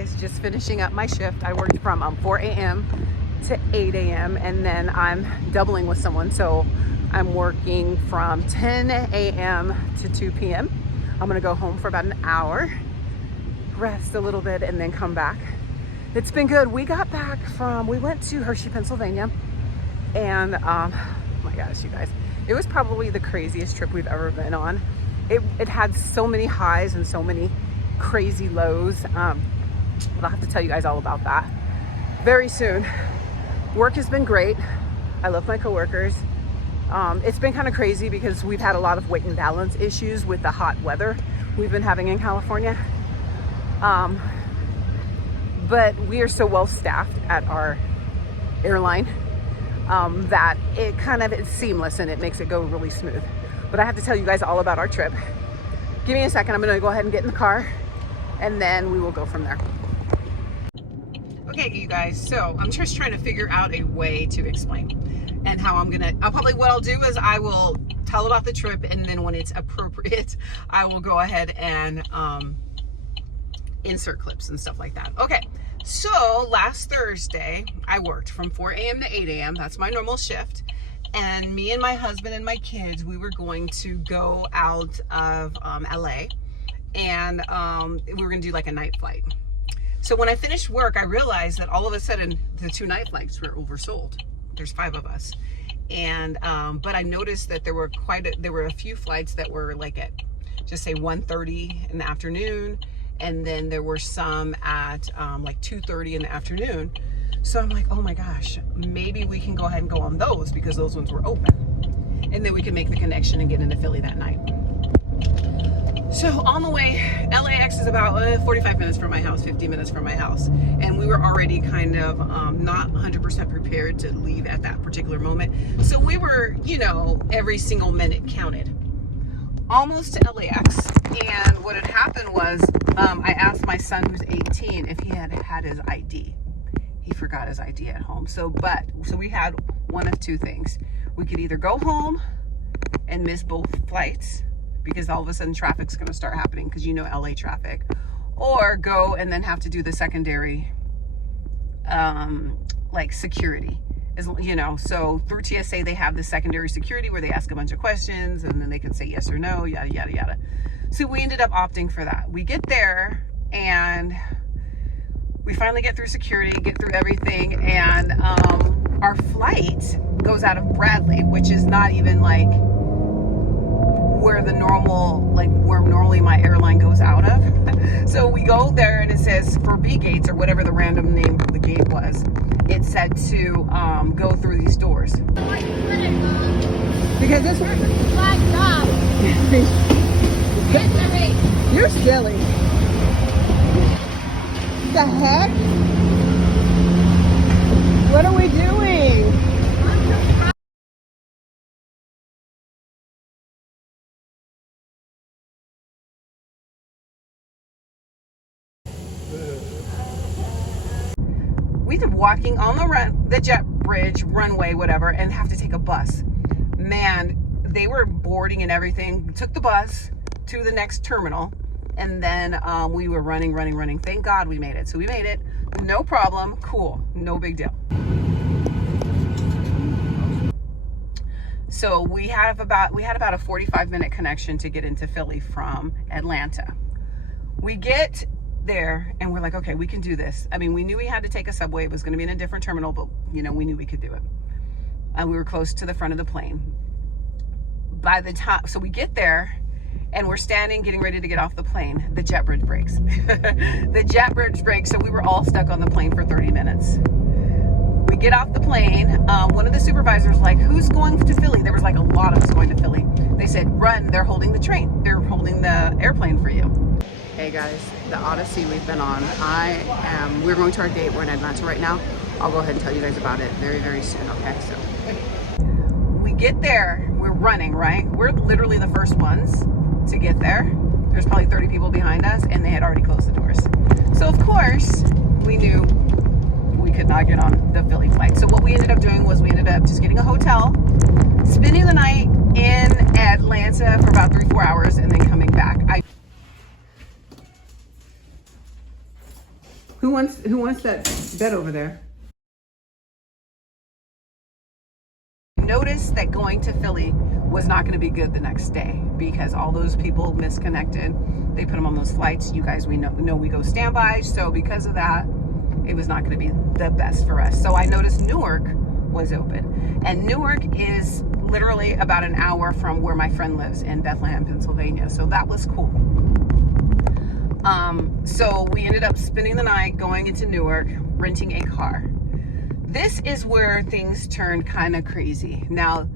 guys, just finishing up my shift. I worked from 4 a.m. to 8 a.m. and then I'm doubling with someone, so I'm working from 10 a.m. to 2 p.m. I'm gonna go home for about an hour, rest a little bit, and then come back. It's been good. We went to Hershey, Pennsylvania, and oh my gosh, you guys, it was probably the craziest trip we've ever been on. It had so many highs and so many crazy lows, but I'll have to tell you guys all about that very soon. Work has been great. I love my coworkers. It's been kind of crazy because we've had a lot of weight and balance issues with the hot weather we've been having in California. But we are so well staffed at our airline that it's seamless and it makes it go really smooth. But I have to tell you guys all about our trip. Give me a second. I'm gonna go ahead and get in the car and then we will go from there. Okay, you guys, so I'm just trying to figure out a way to explain and how what I'll do is I will tell about the trip, and then when it's appropriate, I will go ahead and insert clips and stuff like that. Okay, so last Thursday, I worked from 4 a.m. to 8 a.m. That's my normal shift. And me and my husband and my kids, we were going to go out of LA, and we were gonna do like a night flight. So when I finished work, I realized that all of a sudden the 2 night flights were oversold. There's 5 of us. And, but I noticed that there were a few flights that were like at, just say 1:30 in the afternoon. And then there were some at like 2:30 in the afternoon. So I'm like, oh my gosh, maybe we can go ahead and go on those because those ones were open. And then we can make the connection and get into Philly that night. So on the way, LAX is about 45 minutes from my house, 50 minutes from my house. And we were already kind of not 100% prepared to leave at that particular moment. So we were, every single minute counted. Almost to LAX. And what had happened was I asked my son, who's 18, if he had his ID. He forgot his ID at home. So we had one of 2 things. We could either go home and miss both flights because all of a sudden traffic's going to start happening because LA traffic, or go and then have to do the secondary like security, so through TSA they have the secondary security where they ask a bunch of questions and then they can say yes or no, yada yada yada. So we ended up opting for that. We get there and we finally get through security, get through everything, and our flight goes out of Bradley, which is not even like where normally my airline goes out of. So we go there and it says for B gates, or whatever the random name of the gate was, it said to go through these doors. Because this one. You're silly. The heck? What are we doing? We ended up walking on the jet bridge, runway, whatever, and have to take a bus. Man, they were boarding and everything. We took the bus to the next terminal, and then we were running. Thank God we made it. So we made it, no problem, cool, no big deal. So we had about a 45-minute connection to get into Philly from Atlanta. We get there and we're like, okay, we can do this. I mean, we knew we had to take a subway. It was going to be in a different terminal, but we knew we could do it. And we were close to the front of the plane. So we get there and we're standing, getting ready to get off the plane. The jet bridge breaks. The jet bridge breaks, so we were all stuck on the plane for 30 minutes. We get off the plane. One of the supervisors was like, who's going to Philly? There was like a lot of us going to Philly. They said, run, they're holding the train. They're holding the airplane for you. Hey guys, the Odyssey we've been on. We're going to our date. We're in Atlanta right now. I'll go ahead and tell you guys about it very, very soon, okay? So we get there, we're running, right? We're literally the first ones to get there. There's probably 30 people behind us and they had already closed the doors. So of course, we knew we could not get on the Philly flight. So what we ended up doing was we ended up just getting a hotel, spending the night in Atlanta for about 3-4 hours, and then coming back. Who wants that bed over there? Noticed that going to Philly was not going to be good the next day because all those people misconnected. They put them on those flights. You guys, we know we go standby. So because of that, it was not going to be the best for us. So I noticed Newark was open, and Newark is literally about an hour from where my friend lives in Bethlehem, Pennsylvania. So that was cool. So we ended up spending the night going into Newark, renting a car. This is where things turned kind of crazy. Now,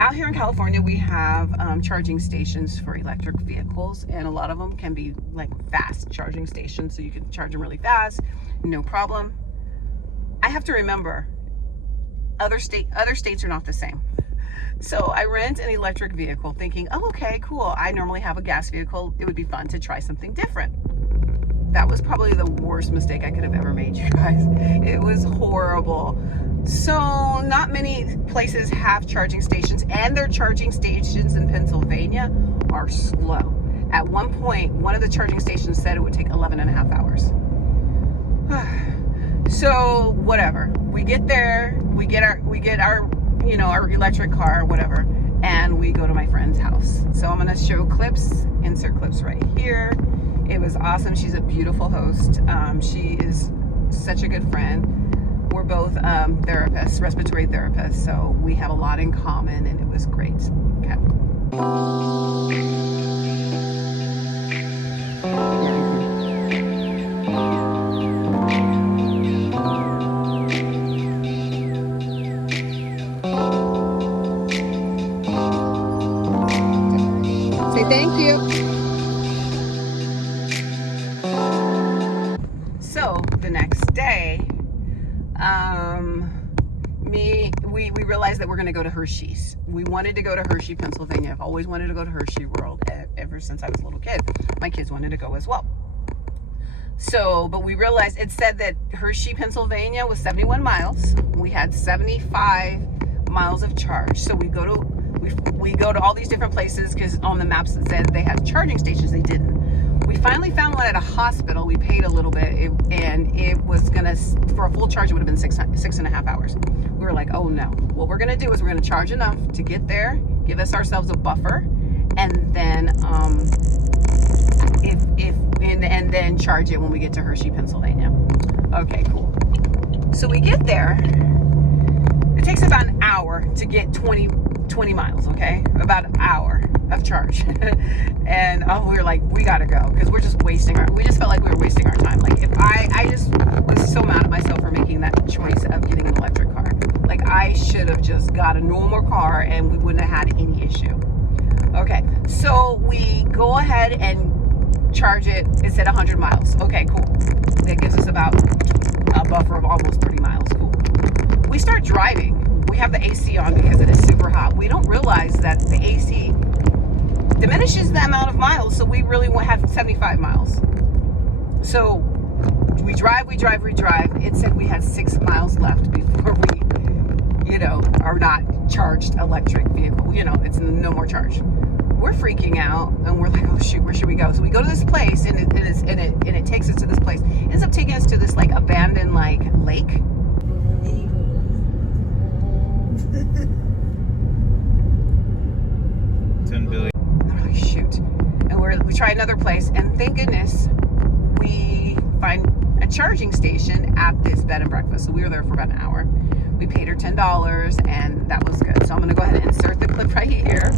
out here in California, we have charging stations for electric vehicles, and a lot of them can be like fast charging stations, so you can charge them really fast, no problem. I have to remember, other states are not the same. So I rent an electric vehicle thinking, oh, okay, cool. I normally have a gas vehicle. It would be fun to try something different. That was probably the worst mistake I could have ever made, you guys. It was horrible. So not many places have charging stations, and their charging stations in Pennsylvania are slow. At one point, one of the charging stations said it would take 11 and a half hours. So whatever, we get there, we get our you know, our electric car or whatever, and we go to my friend's house. So I'm gonna show clips, insert clips right here. It was awesome. She's a beautiful host. She is such a good friend. We're both therapists, respiratory therapists, so we have a lot in common, and it was great. Okay. Say thank you. So the next day, we realized that we're going to go to Hershey's. We wanted to go to Hershey, Pennsylvania. I've always wanted to go to Hershey World ever since I was a little kid. My kids wanted to go as well. So, but we realized it said that Hershey, Pennsylvania was 71 miles. We had 75 miles of charge. So we go to all these different places because on the maps it said they had charging stations. They didn't. We finally found one at a hospital. We paid a little bit, and it was gonna, for a full charge, it would have been six and a half hours. We were like, oh no. What we're gonna do is we're gonna charge enough to get there, give ourselves a buffer, and then and then charge it when we get to Hershey, Pennsylvania. Okay, cool. So we get there. It takes about an hour to get 20 miles, okay? About an hour of charge. And we were like, we gotta go, because we just felt like we were wasting our time. Like, if I just was so mad at myself for making that choice of getting an electric car. Like, I should have just got a normal car and we wouldn't have had any issue. Okay, so we go ahead and charge it. It said 100 miles. Okay, cool. That gives us about a buffer of almost 30 miles. Cool. We start driving. We have the AC on because it is super hot. We don't realize that the AC diminishes the amount of miles, so we really have 75 miles. So we drive. It said we had 6 miles left before we, are not charged electric vehicle. It's no more charge. We're freaking out, and we're like, oh shoot, where should we go? So we go to this place, and it takes us to this place. It ends up taking us to this like abandoned like lake. 10 billion. Oh shoot! And we try another place, and thank goodness we find a charging station at this bed and breakfast. So we were there for about an hour. We paid her $10, and that was good. So I'm gonna go ahead and insert the clip right here.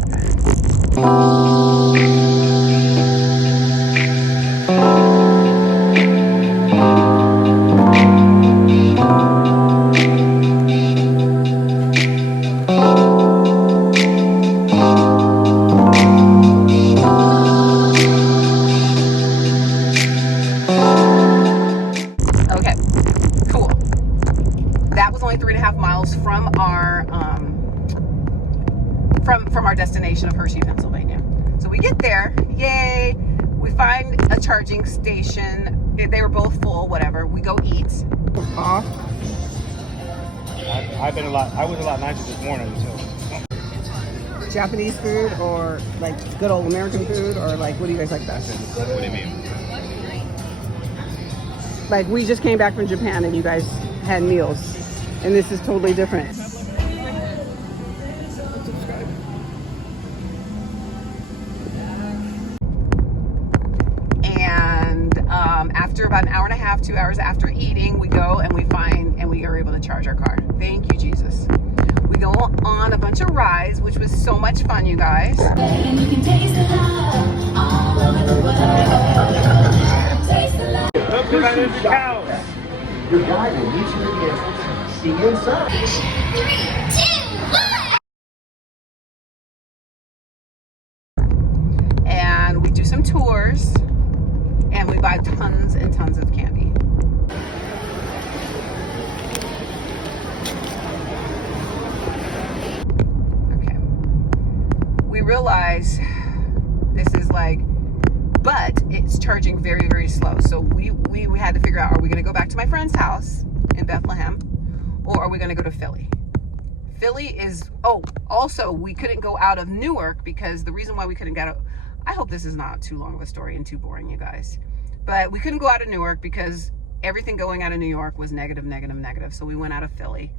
Okay, cool. That was only 3.5 miles from our destination of Hershey, Pennsylvania. So we get there, yay! We find a charging station. They were both full, whatever. We go eat. I was a lot nicer this morning. So. Japanese food or like good old American food, or like what do you guys like best? What do you mean? Like, we just came back from Japan and you guys had meals, and this is totally different. And after about an hour and a half, 2 hours after eating, we go and we are able to charge our car. Thank you, Jesus. We go on a bunch of rides, which was so much fun, you guys. And you can taste the love all over the world. Taste the love. Don't put that in the cows. Your guide will meet you at the entrance. See you inside. 3, 2, 1. And we do some tours, and we buy tons and tons of candy. Okay. We realize this is like, but it's charging very, very slow. So we had to figure out, are we going to go back to my friend's house in Bethlehem, or are we going to go to Philly? Philly is, also we couldn't go out of Newark because the reason why we couldn't get out, I hope this is not too long of a story and too boring, you guys, but we couldn't go out of Newark because everything going out of New York was negative, negative, negative. So we went out of Philly.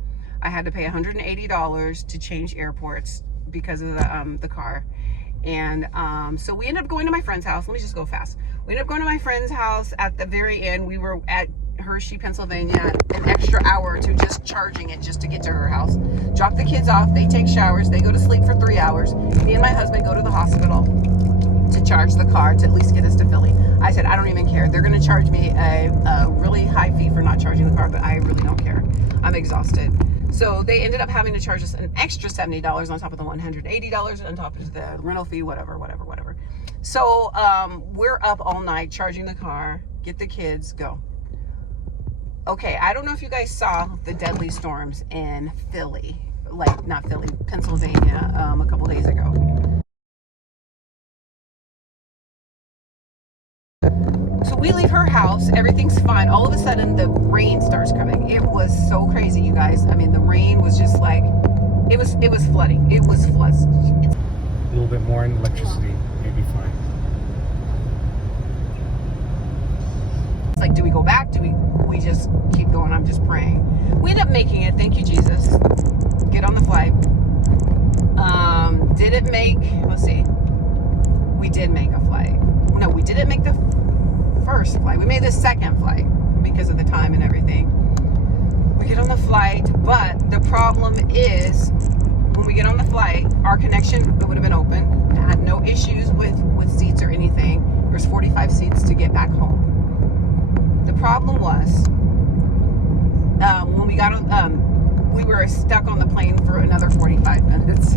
I had to pay $180 to change airports because of the car. And so we ended up going to my friend's house. Let me just go fast. We ended up going to my friend's house at the very end. We were at Hershey, Pennsylvania, an extra hour or two just charging it just to get to her house. Drop the kids off. They take showers. They go to sleep for 3 hours. Me and my husband go to the hospital to charge the car to at least get us to Philly. I said, I don't even care. They're going to charge me a really high fee for not charging the car, but I really don't care. I'm exhausted. So they ended up having to charge us an extra $70 on top of the $180 on top of the rental fee, whatever. So we're up all night charging the car, get the kids, go. Okay, I don't know if you guys saw the deadly storms in Philly, like not Philly, Pennsylvania, a couple days ago. So we leave her house, everything's fine. All of a sudden the rain starts coming. It was so crazy, you guys. I mean, the rain was just like, it was flooding. It was floods. A little bit more in electricity, you'd be fine. It's like, do we go back? Do we just keep going? I'm just praying. We end up making it. Thank you, Jesus. Get on the flight. Did it make, let's see. We did make a flight. No, we didn't make the first flight. We made the second flight because of the time and everything. We get on the flight, but the problem is when we get on the flight, our connection would have been open. I had no issues with seats or anything. There's 45 seats to get back home. The problem was when we got on, we were stuck on the plane for another 45 minutes.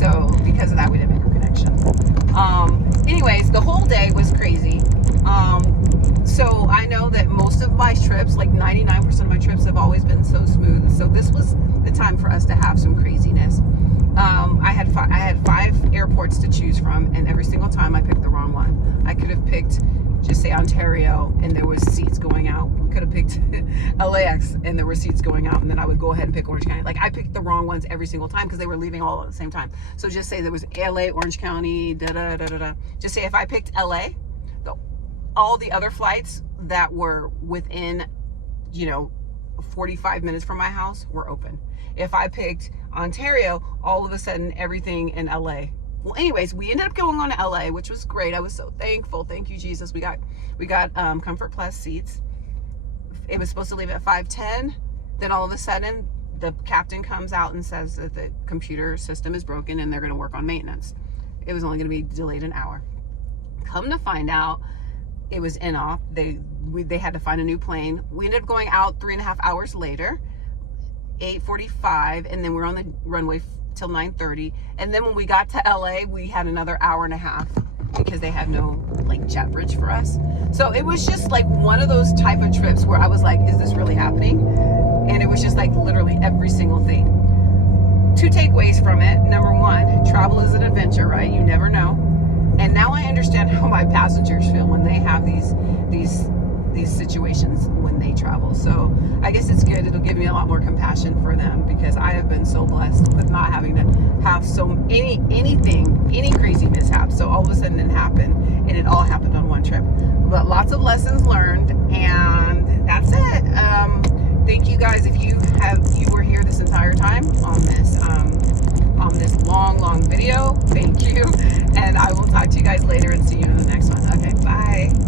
So because of that, we didn't make a connection. Anyways, the whole day was crazy. So I know that most of my trips, like 99% of my trips, have always been so smooth. So this was the time for us to have some craziness. I had 5 airports to choose from, and every single time I picked the wrong one. I could have picked, just say Ontario, and there was seats going out. We could have picked LAX, and there were seats going out, and then I would go ahead and pick Orange County. Like, I picked the wrong ones every single time because they were leaving all at the same time. So just say there was LA, Orange County, Just say if I picked LA, all the other flights that were within, 45 minutes from my house were open. If I picked Ontario, all of a sudden everything in LA. Well, anyways, we ended up going on to LA, which was great. I was so thankful. Thank you, Jesus. We got Comfort Plus seats. It was supposed to leave at 5:10. Then all of a sudden, the captain comes out and says that the computer system is broken and they're going to work on maintenance. It was only going to be delayed an hour. Come to find out, it was in-off. They had to find a new plane. We ended up going out 3.5 hours later, 8:45, and then we were on the runway till 9:30. And then when we got to LA, we had another hour and a half because they had no jet bridge for us. So it was just like one of those type of trips where I was like, is this really happening? And it was just like literally every single thing. 2 takeaways from it. Number 1, travel is an adventure, right? You never know. And now I understand how my passengers feel when they have these situations when they travel. So I guess it's good. It'll give me a lot more compassion for them because I have been so blessed with not having to have any crazy mishaps. So all of a sudden it happened, and it all happened on one trip. But lots of lessons learned, and Thank you guys if you were here this entire time on this long video. Thank you. And I will talk to you guys later and see you in the next one. Okay, bye.